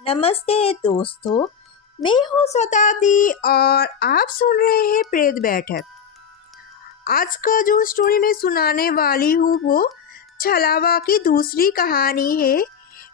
नमस्ते दोस्तों, मैं हूँ शताब्दी और आप सुन रहे हैं प्रेत बैठक। आज का जो स्टोरी मैं सुनाने वाली हूँ वो छलावा की दूसरी कहानी है।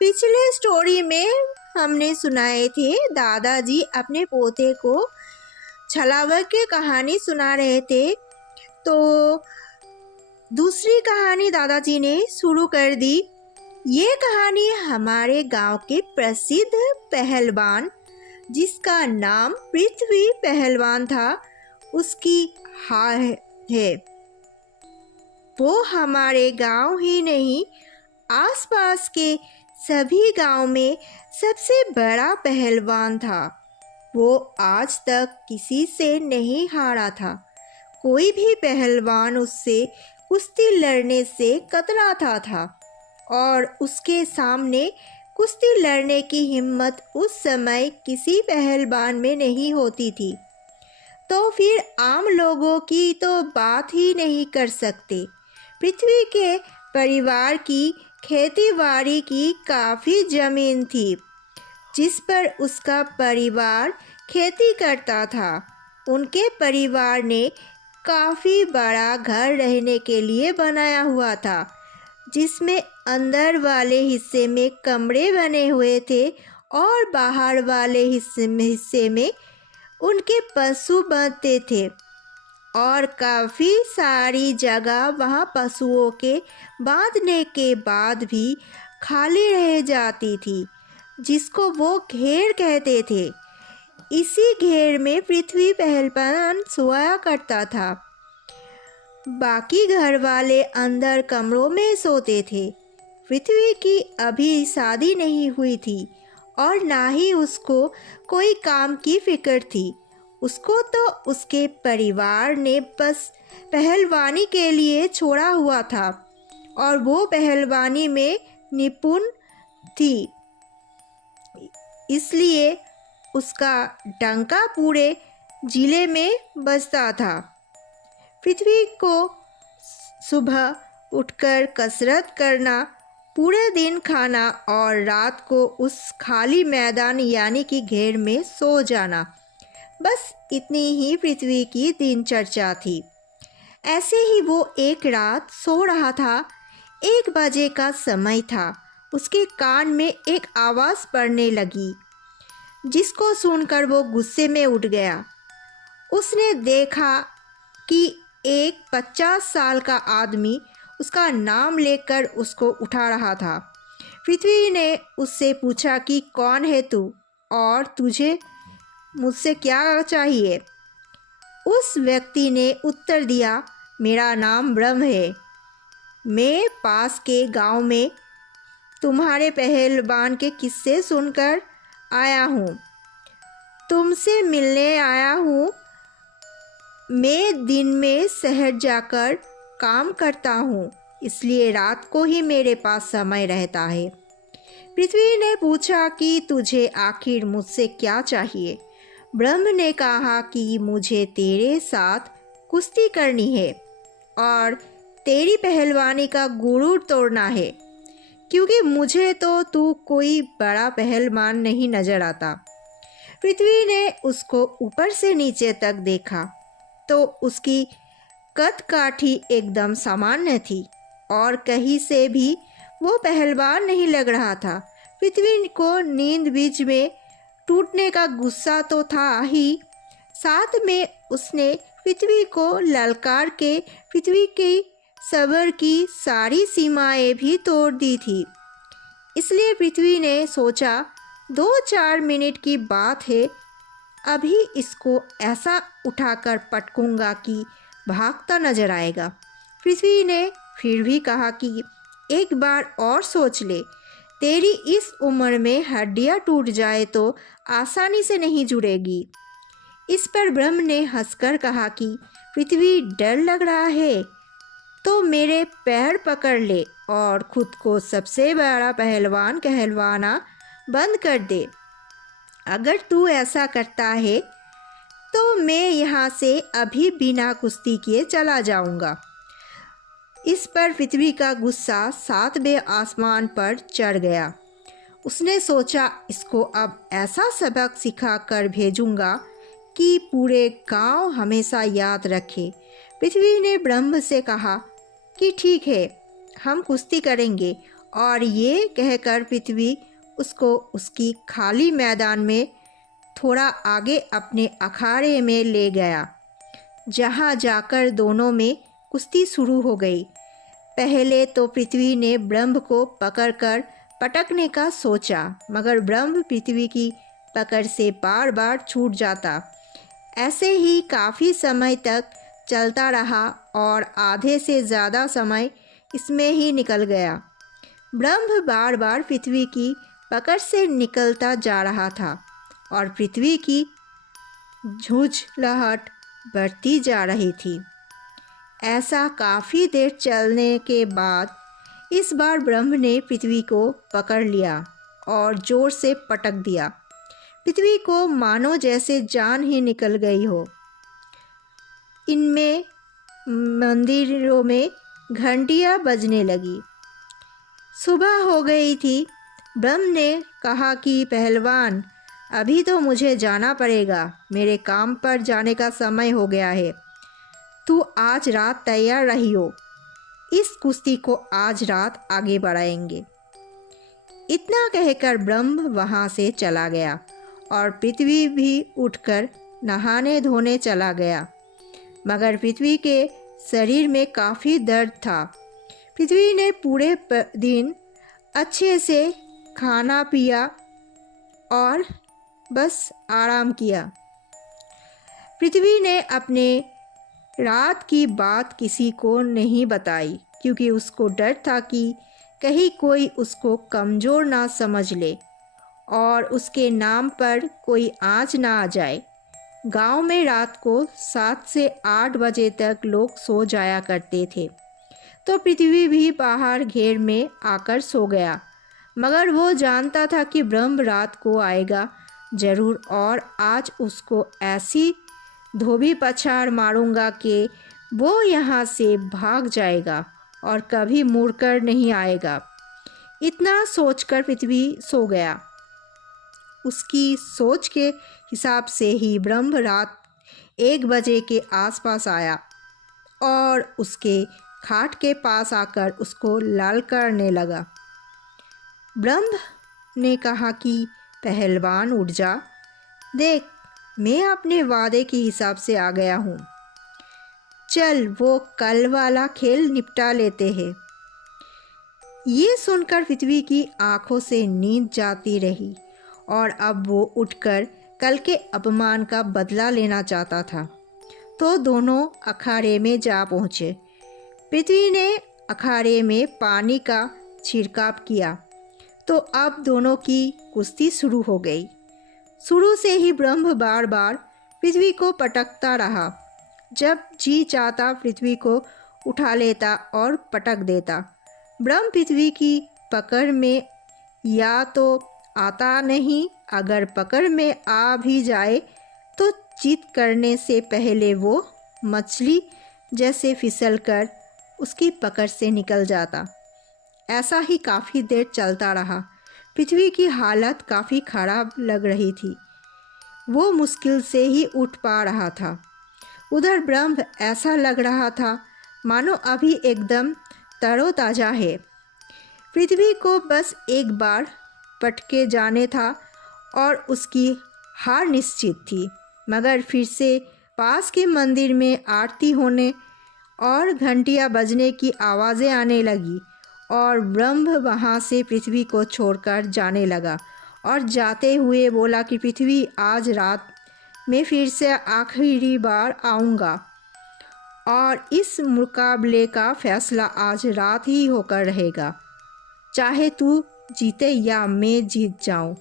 पिछले स्टोरी में हमने सुनाए थे दादाजी अपने पोते को छलावा की कहानी सुना रहे थे, तो दूसरी कहानी दादाजी ने शुरू कर दी। ये कहानी हमारे गांव के प्रसिद्ध पहलवान, जिसका नाम पृथ्वी पहलवान था, उसकी है। वो हमारे गांव ही नहीं, आसपास के सभी गांव में सबसे बड़ा पहलवान था। वो आज तक किसी से नहीं हारा था। कोई भी पहलवान उससे कुश्ती लड़ने से कतराता था और उसके सामने कुश्ती लड़ने की हिम्मत उस समय किसी पहलवान में नहीं होती थी। तो फिर आम लोगों की तो बात ही नहीं कर सकते। पृथ्वी के परिवार की खेतीबाड़ी की काफ़ी ज़मीन थी, जिस पर उसका परिवार खेती करता था। उनके परिवार ने काफ़ी बड़ा घर रहने के लिए बनाया हुआ था, जिसमें अंदर वाले हिस्से में कमरे बने हुए थे और बाहर वाले हिस्से में उनके पशु बांधते थे। और काफ़ी सारी जगह वहाँ पशुओं के बांधने के बाद भी खाली रह जाती थी, जिसको वो घेर कहते थे। इसी घेर में पृथ्वी पहलवान सोया करता था। बाकी घर वाले अंदर कमरों में सोते थे। पृथ्वी की अभी शादी नहीं हुई थी और ना ही उसको कोई काम की फिक्र थी। उसको तो उसके परिवार ने बस पहलवानी के लिए छोड़ा हुआ था और वो पहलवानी में निपुण थी, इसलिए उसका डंका पूरे जिले में बजता था। पृथ्वी को सुबह उठकर कसरत करना, पूरे दिन खाना और रात को उस खाली मैदान यानी कि घेर में सो जाना, बस इतनी ही पृथ्वी की दिनचर्या थी। ऐसे ही वो एक रात सो रहा था। 1 बजे का समय था। उसके कान में एक आवाज़ पड़ने लगी, जिसको सुनकर वो गुस्से में उठ गया। उसने देखा कि एक 50 साल का आदमी उसका नाम लेकर उसको उठा रहा था। पृथ्वी ने उससे पूछा कि कौन है तू और तुझे मुझसे क्या चाहिए। उस व्यक्ति ने उत्तर दिया, मेरा नाम ब्रह्म है। मैं पास के गांव में तुम्हारे पहलवान के किस्से सुनकर आया हूँ। तुमसे मिलने आया हूँ। मैं दिन में शहर जाकर काम करता हूँ, इसलिए रात को ही मेरे पास समय रहता है। पृथ्वी ने पूछा कि तुझे आखिर मुझसे क्या चाहिए। ब्रह्म ने कहा कि मुझे तेरे साथ कुश्ती करनी है और तेरी पहलवानी का गुरूर तोड़ना है, क्योंकि मुझे तो तू कोई बड़ा पहलवान नहीं नजर आता। पृथ्वी ने उसको ऊपर से नीचे तक देखा तो उसकी कद काठी एकदम सामान्य थी और कहीं से भी वो पहलवान नहीं लग रहा था। पृथ्वी को नींद बीच में टूटने का गुस्सा तो था ही, साथ में उसने पृथ्वी को ललकार के पृथ्वी की सब्र की सारी सीमाएं भी तोड़ दी थी। इसलिए पृथ्वी ने सोचा, 2-4 मिनट की बात है, अभी इसको ऐसा उठाकर पटकूंगा कि भागता नजर आएगा। पृथ्वी ने फिर भी कहा कि एक बार और सोच ले, तेरी इस उम्र में हड्डियां टूट जाए तो आसानी से नहीं जुड़ेगी। इस पर ब्रह्म ने हंसकर कहा कि पृथ्वी, डर लग रहा है तो मेरे पैर पकड़ ले और खुद को सबसे बड़ा पहलवान कहलवाना बंद कर दे। अगर तू ऐसा करता है तो मैं यहाँ से अभी बिना कुश्ती किए चला जाऊँगा। इस पर पृथ्वी का गुस्सा 7वें आसमान पर चढ़ गया। उसने सोचा इसको अब ऐसा सबक सिखा कर भेजूंगा कि पूरे गांव हमेशा याद रखे। पृथ्वी ने ब्रह्म से कहा कि ठीक है, हम कुश्ती करेंगे। और ये कहकर पृथ्वी उसको उसकी खाली मैदान में थोड़ा आगे अपने अखाड़े में ले गया, जहाँ जाकर दोनों में कुश्ती शुरू हो गई। पहले तो पृथ्वी ने ब्रह्म को पकड़कर पटकने का सोचा, मगर ब्रह्म पृथ्वी की पकड़ से बार बार छूट जाता। ऐसे ही काफ़ी समय तक चलता रहा और आधे से ज़्यादा समय इसमें ही निकल गया। ब्रह्म बार बार पृथ्वी की पकड़ से निकलता जा रहा था और पृथ्वी की झुंझलाहट बढ़ती जा रही थी। ऐसा काफ़ी देर चलने के बाद इस बार ब्रह्म ने पृथ्वी को पकड़ लिया और ज़ोर से पटक दिया। पृथ्वी को मानो जैसे जान ही निकल गई हो। इनमें मंदिरों में घंटियां बजने लगी। सुबह हो गई थी। ब्रह्म ने कहा कि पहलवान, अभी तो मुझे जाना पड़ेगा, मेरे काम पर जाने का समय हो गया है। तू आज रात तैयार रहियो, इस कुश्ती को आज रात आगे बढ़ाएंगे। इतना कहकर ब्रह्म वहाँ से चला गया और पृथ्वी भी उठकर नहाने धोने चला गया। मगर पृथ्वी के शरीर में काफ़ी दर्द था। पृथ्वी ने पूरे दिन अच्छे से खाना पिया और बस आराम किया। पृथ्वी ने अपने रात की बात किसी को नहीं बताई, क्योंकि उसको डर था कि कहीं कोई उसको कमज़ोर ना समझ ले और उसके नाम पर कोई आँच ना आ जाए। गांव में रात को 7 से 8 बजे तक लोग सो जाया करते थे, तो पृथ्वी भी बाहर घेर में आकर सो गया। मगर वो जानता था कि ब्रह्म रात को आएगा जरूर और आज उसको ऐसी धोबी पछाड़ मारूंगा कि वो यहाँ से भाग जाएगा और कभी मुड़कर नहीं आएगा। इतना सोचकर पृथ्वी सो गया। उसकी सोच के हिसाब से ही ब्रह्म रात 1 बजे के आसपास आया और उसके खाट के पास आकर उसको लाल करने लगा। ब्रह्म ने कहा कि पहलवान उठ जा, देख मैं अपने वादे के हिसाब से आ गया हूँ। चल वो कल वाला खेल निपटा लेते हैं। ये सुनकर पृथ्वी की आंखों से नींद जाती रही और अब वो उठकर कल के अपमान का बदला लेना चाहता था। तो दोनों अखाड़े में जा पहुँचे। पृथ्वी ने अखाड़े में पानी का छिड़काव किया तो अब दोनों की कुश्ती शुरू हो गई। शुरू से ही ब्रह्म बार बार पृथ्वी को पटकता रहा। जब जी चाहता पृथ्वी को उठा लेता और पटक देता। ब्रह्म पृथ्वी की पकड़ में या तो आता नहीं, अगर पकड़ में आ भी जाए तो चित करने से पहले वो मछली जैसे फिसलकर उसकी पकड़ से निकल जाता। ऐसा ही काफ़ी देर चलता रहा। पृथ्वी की हालत काफ़ी खराब लग रही थी। वो मुश्किल से ही उठ पा रहा था। उधर ब्रह्म ऐसा लग रहा था मानो अभी एकदम तरोताज़ा है। पृथ्वी को बस एक बार पटके जाने था और उसकी हार निश्चित थी। मगर फिर से पास के मंदिर में आरती होने और घंटियां बजने की आवाज़ें आने लगी और ब्रह्म वहाँ से पृथ्वी को छोड़कर जाने लगा और जाते हुए बोला कि पृथ्वी आज रात में फिर से आखिरी बार आऊँगा और इस मुकाबले का फैसला आज रात ही होकर रहेगा, चाहे तू जीते या मैं जीत जाऊं।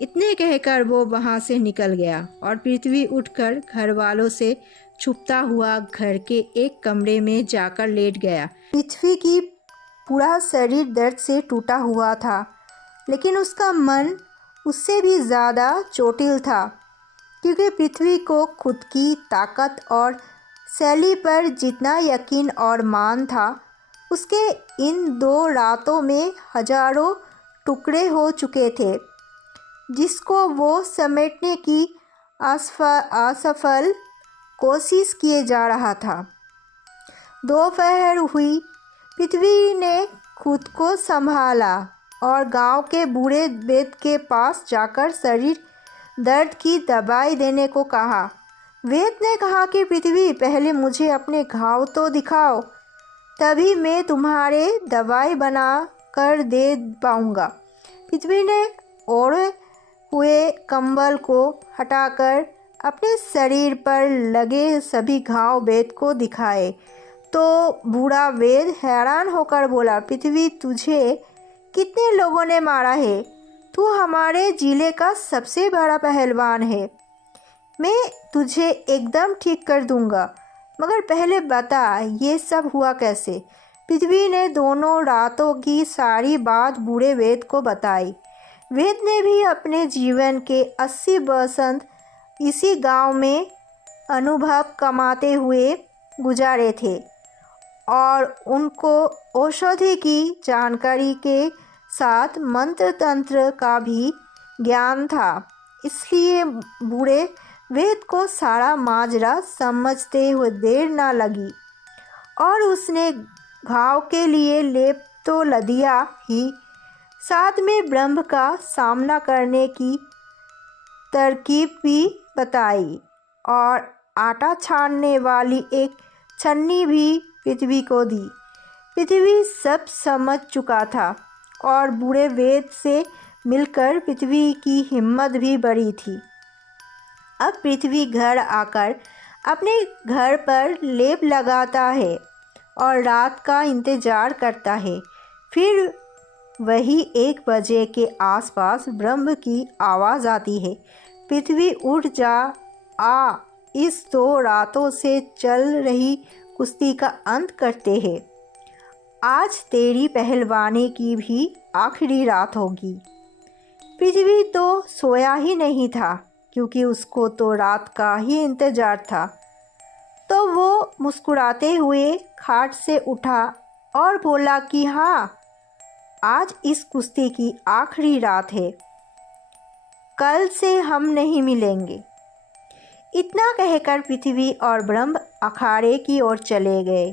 इतने कहकर वो वहाँ से निकल गया और पृथ्वी उठकर घर वालों से छुपता हुआ घर के एक कमरे में जाकर लेट गया। पृथ्वी की पूरा शरीर दर्द से टूटा हुआ था, लेकिन उसका मन उससे भी ज़्यादा चोटिल था, क्योंकि पृथ्वी को खुद की ताकत और शैली पर जितना यकीन और मान था, उसके इन 2 रातों में हजारों टुकड़े हो चुके थे, जिसको वो समेटने की असफल कोशिश किए जा रहा था। दोपहर हुई। पृथ्वी ने खुद को संभाला और गांव के बूढ़े वैद्य के पास जाकर शरीर दर्द की दवाई देने को कहा। वैद्य ने कहा कि पृथ्वी, पहले मुझे अपने घाव तो दिखाओ, तभी मैं तुम्हारे दवाई बना कर दे पाऊँगा। पृथ्वी ने ओढ़े हुए कंबल को हटाकर अपने शरीर पर लगे सभी घाव वैद्य को दिखाए तो बूढ़ा वैद्य हैरान होकर बोला, पृथ्वी, तुझे कितने लोगों ने मारा है? तू हमारे जिले का सबसे बड़ा पहलवान है। मैं तुझे एकदम ठीक कर दूंगा, मगर पहले बता ये सब हुआ कैसे? पृथ्वी ने दोनों रातों की सारी बात बूढ़े वैद्य को बताई। वैद्य ने भी अपने जीवन के 80 वसंत इसी गांव में अनुभव कमाते हुए गुजारे थे और उनको औषधि की जानकारी के साथ मंत्र तंत्र का भी ज्ञान था। इसलिए बूढ़े वैद्य को सारा माजरा समझते हुए देर न लगी और उसने घाव के लिए लेप तो दिया ही, साथ में ब्रह्म का सामना करने की तरकीब भी बताई और आटा छानने वाली एक छन्नी भी पृथ्वी को दी। पृथ्वी सब समझ चुका था और बूढ़े वैद्य से मिलकर पृथ्वी की हिम्मत भी बढ़ी थी। अब पृथ्वी घर आकर अपने घर पर लेप लगाता है और रात का इंतज़ार करता है। फिर वही 1 बजे के आसपास ब्रह्म की आवाज़ आती है, पृथ्वी उठ जा, आ इस 2 रातों से चल रही कुश्ती का अंत करते हैं। आज तेरी पहलवानी की भी आखिरी रात होगी। पृथ्वी तो सोया ही नहीं था, क्योंकि उसको तो रात का ही इंतज़ार था। तो वो मुस्कुराते हुए खाट से उठा और बोला कि हाँ, आज इस कुश्ती की आखिरी रात है, कल से हम नहीं मिलेंगे। इतना कहकर पृथ्वी और ब्रह्म अखाड़े की ओर चले गए।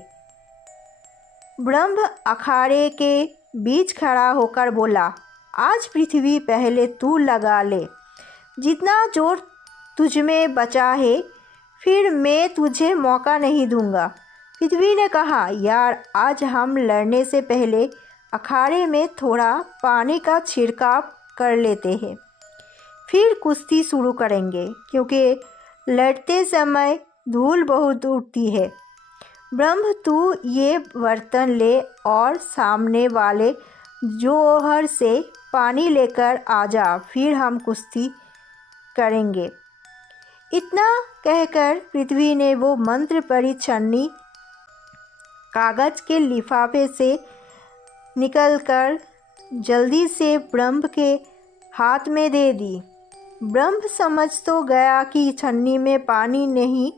ब्रह्म अखाड़े के बीच खड़ा होकर बोला, आज पृथ्वी, पहले तू लगा ले, जितना जोर तुझ में बचा है, फिर मैं तुझे मौका नहीं दूंगा। पृथ्वी ने कहा, यार, आज हम लड़ने से पहले अखाड़े में थोड़ा पानी का छिड़काव कर लेते हैं, फिर कुश्ती शुरू करेंगे, क्योंकि लड़ते समय धूल बहुत उड़ती है। ब्रह्म, तू ये बर्तन ले और सामने वाले जोहर से पानी लेकर आ जा, फिर हम कुश्ती करेंगे। इतना कहकर पृथ्वी ने वो मंत्र पढ़ी छन्नी कागज़ के लिफाफे से निकलकर जल्दी से ब्रह्म के हाथ में दे दी। ब्रह्म समझ तो गया कि छन्नी में पानी नहीं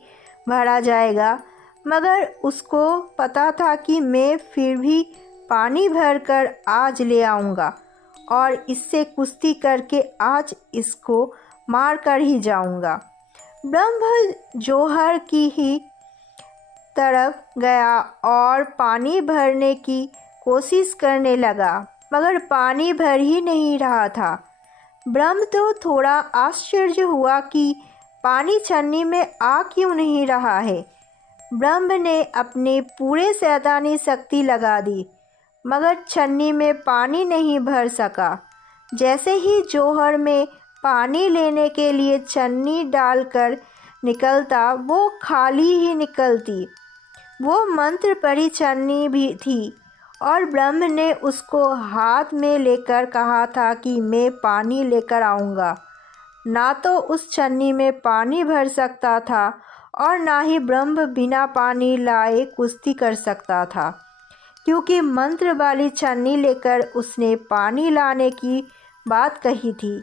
भरा जाएगा, मगर उसको पता था कि मैं फिर भी पानी भरकर आज ले आऊँगा और इससे कुश्ती करके आज इसको मार कर ही जाऊँगा। ब्रह्म जोहर की ही तरफ गया और पानी भरने की कोशिश करने लगा, मगर पानी भर ही नहीं रहा था। ब्रह्म तो थोड़ा आश्चर्य हुआ कि पानी छन्नी में आ क्यों नहीं रहा है। ब्रह्म ने अपनी पूरे शैतानी शक्ति लगा दी, मगर छन्नी में पानी नहीं भर सका। जैसे ही जोहर में पानी लेने के लिए छन्नी डालकर निकलता, वो खाली ही निकलती। वो मंत्र पढ़ी छन्नी भी थी और ब्रह्म ने उसको हाथ में लेकर कहा था कि मैं पानी लेकर आऊँगा। ना तो उस छन्नी में पानी भर सकता था और ना ही ब्रह्म बिना पानी लाए कुश्ती कर सकता था, क्योंकि मंत्र वाली छन्नी लेकर उसने पानी लाने की बात कही थी।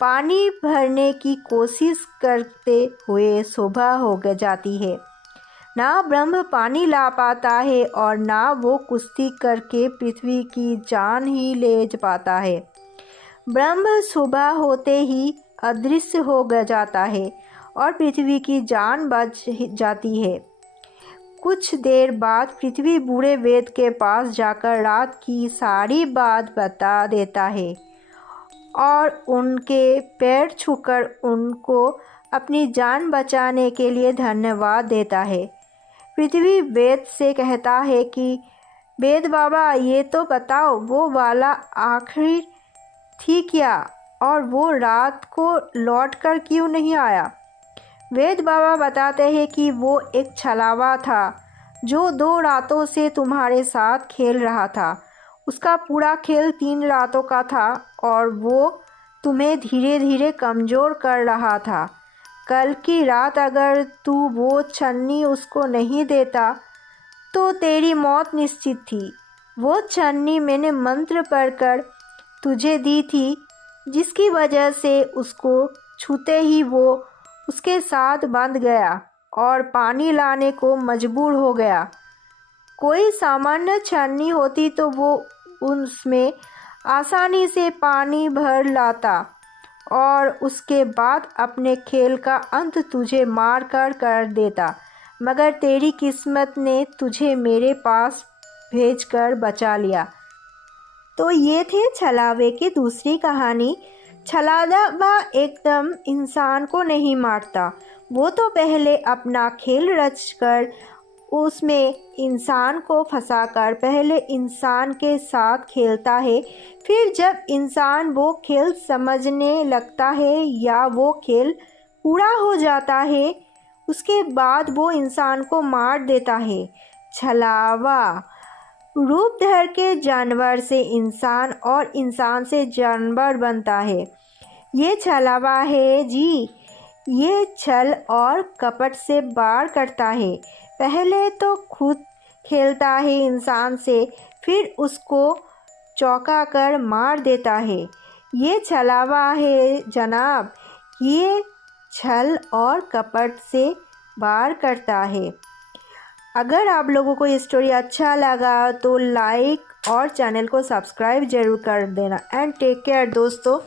पानी भरने की कोशिश करते हुए सुबह हो जाती है। ना ब्रह्म पानी ला पाता है और ना वो कुश्ती करके पृथ्वी की जान ही ले पाता है। ब्रह्म सुबह होते ही अदृश्य हो जाता है और पृथ्वी की जान बच जाती है। कुछ देर बाद पृथ्वी बूढ़े वेद के पास जाकर रात की सारी बात बता देता है और उनके पैर छूकर उनको अपनी जान बचाने के लिए धन्यवाद देता है। पृथ्वी वेद से कहता है कि वेद बाबा, ये तो बताओ वो वाला आखिरी थी क्या, और वो रात को लौटकर क्यों नहीं आया। वेद बाबा बताते हैं कि वो एक छलावा था जो 2 रातों से तुम्हारे साथ खेल रहा था। उसका पूरा खेल 3 रातों का था और वो तुम्हें धीरे धीरे कमज़ोर कर रहा था। कल की रात अगर तू वो छन्नी उसको नहीं देता तो तेरी मौत निश्चित थी। वो छन्नी मैंने मंत्र पढ़कर तुझे दी थी, जिसकी वजह से उसको छूते ही वो उसके साथ बंध गया और पानी लाने को मजबूर हो गया। कोई सामान्य छन्नी होती तो वो उसमें आसानी से पानी भर लाता और उसके बाद अपने खेल का अंत तुझे मार कर देता, मगर तेरी किस्मत ने तुझे मेरे पास भेजकर बचा लिया। तो ये थे छलावे की दूसरी कहानी। छलावा एकदम इंसान को नहीं मारता, वो तो पहले अपना खेल रचकर उसमें इंसान को फंसाकर पहले इंसान के साथ खेलता है। फिर जब इंसान वो खेल समझने लगता है या वो खेल पूरा हो जाता है, उसके बाद वो इंसान को मार देता है। छलावा रूप धर के जानवर से इंसान और इंसान से जानवर बनता है। ये छलावा है जी। ये छल और कपट से वार करता है। पहले तो खुद खेलता है इंसान से, फिर उसको चौंका कर मार देता है। ये छलावा है जनाब। ये छल और कपट से वार करता है। अगर आप लोगों को ये स्टोरी अच्छा लगा तो लाइक और चैनल को सब्सक्राइब ज़रूर कर देना। एंड टेक केयर दोस्तों।